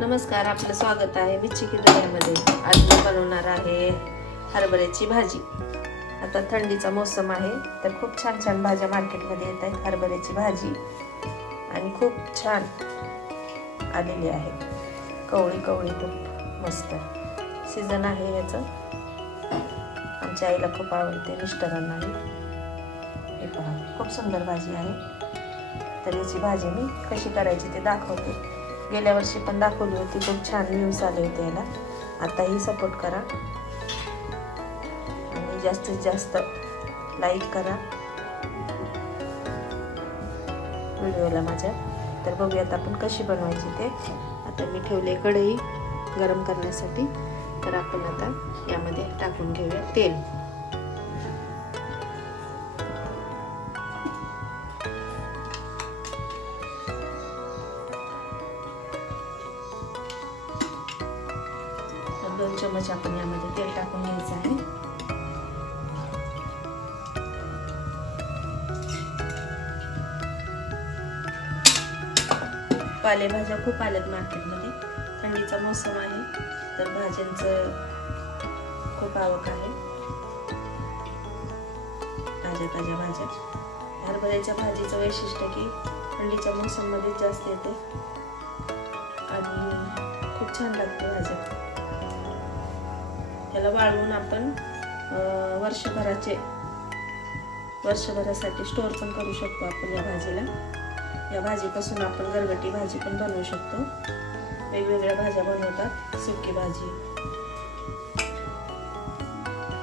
नमस्कार, आपलं स्वागत आहे मिरची किडण्यामध्ये। आज मी बनवणार आहे हरभऱ्याची भाजी। आता थंडीचा मोसम आहे तर खूप छान छान भाज्या मार्केटमध्ये येत आहेत। हरभऱ्याची भाजी आणि खूप छान आलेली आहे, कवळी कवळी, खूप मस्त सीजन आहे याचं। आमच्या आईला खूप आवडते, मिस्टरांनाही। हे पहा, खूप सुंदर भाजी आहे। तर याची भाजी मी कशी करायची ते दाखवते। गेल्या वर्षी पण दाखवली होती, खूप छान व्ह्यूज आले होते याला। आताही सपोर्ट करा आणि जास्तीत जास्त लाईक करा व्हिडिओला माझ्या। तर बघूयात आपण कशी बनवायची ते। आता मी ठेवले कढई गरम करण्यासाठी, तर आपण आता यामध्ये टाकून घेऊया तेल। दोन चमच आपण यामध्ये तेल टाकून घ्यायचं आहे। पालेभाज्या खूप आल्यात मार्केटमध्ये, थंडीचा मोसम आहे तर भाज्यांचं खूप आवक आहे। ताज्या ताज्या भाज्या। हरभऱ्याच्या भाजीचं वैशिष्ट्य की थंडीच्या मोसम मध्ये जास्त येते आणि खूप छान लागते भाजी। त्याला वाळवून आपण वर्षभरासाठी स्टोर पण करू शकतो आपण या भाजीला। या भाजीपासून आपण गरगटी भाजी पण बनवू शकतो। वेगवेगळ्या भाज्या बनवतात, सुकी भाजी।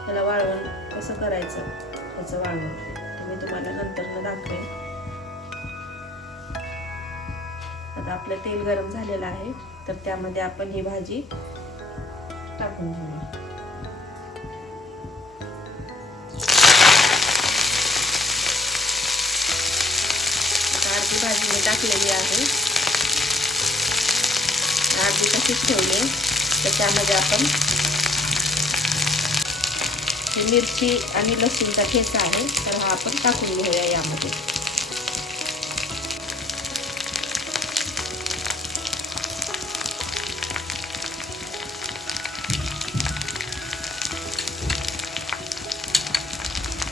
त्याला वाळवून कसं करायचं त्याचं वाळवून ते मी तुम्हाला नंतर दाखवेन। आता आपलं तेल गरम झालेलं आहे तर त्यामध्ये आपण ही भाजी टाकून घेऊया। अर्धी भाजी मी टाकलेली आहे, अर्धी तशीच ठेवली। तर त्यामध्ये आपण मिरची आणि लसूणचा ठेचा आहे तर हा आपण टाकून घेऊया यामध्ये।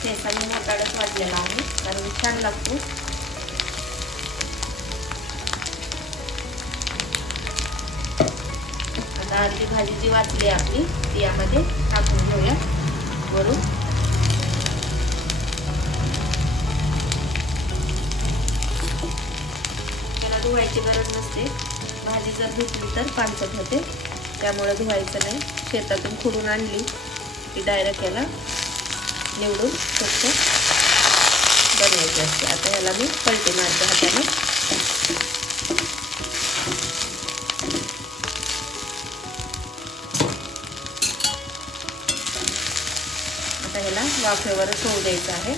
ठेचा मी मोठाच वाटलेला आहे कारण छान लागतो। आता अर्धी भाजी जी वाचली आपली ती यामध्ये टाकून घेऊया वरून। त्याला धुवायची गरज नसते, भाजी जर धुतली तर पानसट होते, त्यामुळे धुवायचं नाही। शेतातून खुडून आणली की डायरेक्ट याला निवडून स्वच्छ बनवायची असते। आता याला मी पलटी मारते हाताने। ह्याला वाफेवरच होऊ द्यायचं आहे।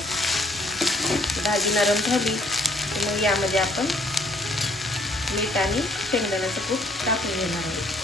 भाजी नरम झाली की मग यामध्ये आपण मीठ आणि शेंगदाण्याचं कूट टाकून घेणार आहोत।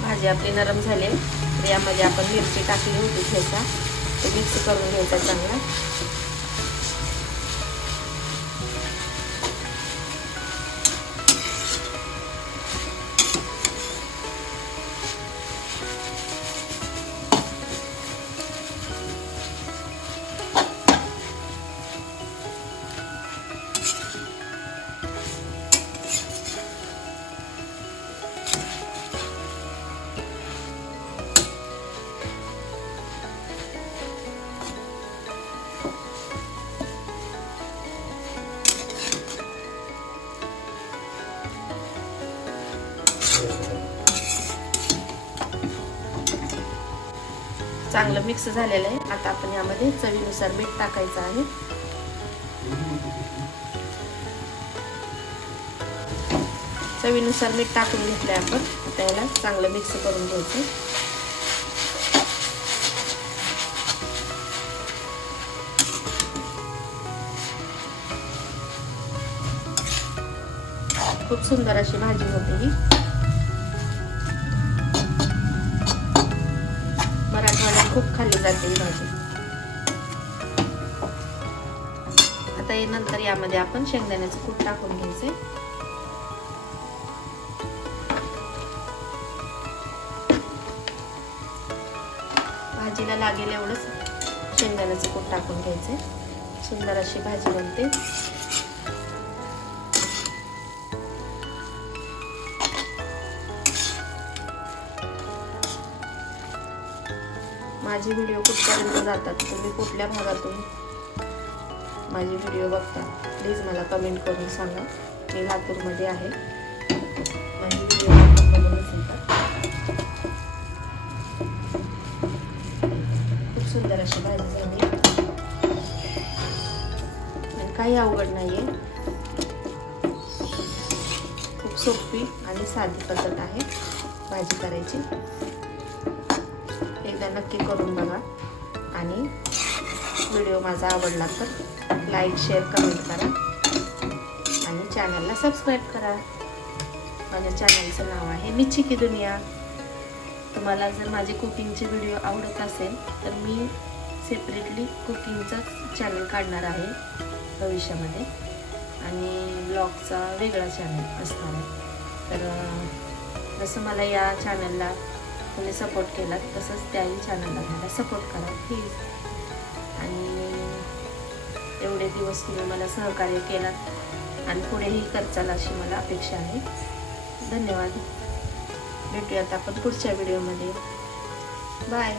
भाजी आपली नरम झाली तर यामध्ये आपण मिरची टाकली होती ठेचा, तो मिक्स करून घ्यायचा चांगला। चांगलं मिक्स झालेलं आहे. आता आपण यामध्ये चवीनुसार मीठ टाकायचं आहे. चवीनुसार मीठ टाकून घेतलंय आपण. आता याला चांगलं मिक्स करून घ्यायचं. खूप सुंदर अशी भाजी होते ही. मराठवाड्यात खूप खाल्ली जाते ही भाजी. आता नंतर यामध्ये आपण शेंगदाण्याचं कूट टाकून घ्यायचे. भाजीला लागेल एवढंच शेंगदाण्याचं कूट टाकून घ्यायचे. सुंदर अशी भाजी बनते. माझे व्हिडिओ कुठपर्यंत जातात, तुम्ही कुठल्या भागातून माझे व्हिडिओ बघता, प्लीज मला कमेंट करून सांगा. मी लातूरमध्ये आहे. माझे व्हिडिओ बघून असेल तर. खूप सुंदर अशी भाजी झाली. आणि काही अवघड नाहीये. खूप सोपी आणि साधी पद्धत आहे भाजी करायची. एकदा नक्की करून बघा. आणि व्हिडिओ माझा आवडला तर लाईक, शेअर, कमेंट करा. आणि चॅनलला सबस्क्राईब करा. माझ्या चॅनलचं नाव आहे मिच्ची की दुनिया. तुम्हाला जर माझे कुकिंगचे व्हिडिओ आवडत असेल तर मी सेपरेटली कुकिंगचा चॅनल काढणार आहे भविष्यामध्ये. आणि ब्लॉगचा वेगळा चॅनल असणार आहे. तर जसं मला या चॅनलला तुम्ही सपोर्ट केला तसंच त्याही चॅनलला मला सपोर्ट करा प्लीज. आणि एवढे दिवस तुम्ही मला सहकार्य केलात आणि पुढेही करचाल अशी मला अपेक्षा आहे. धन्यवाद. भेटूयात आपण पुढच्या व्हिडिओमध्ये. बाय.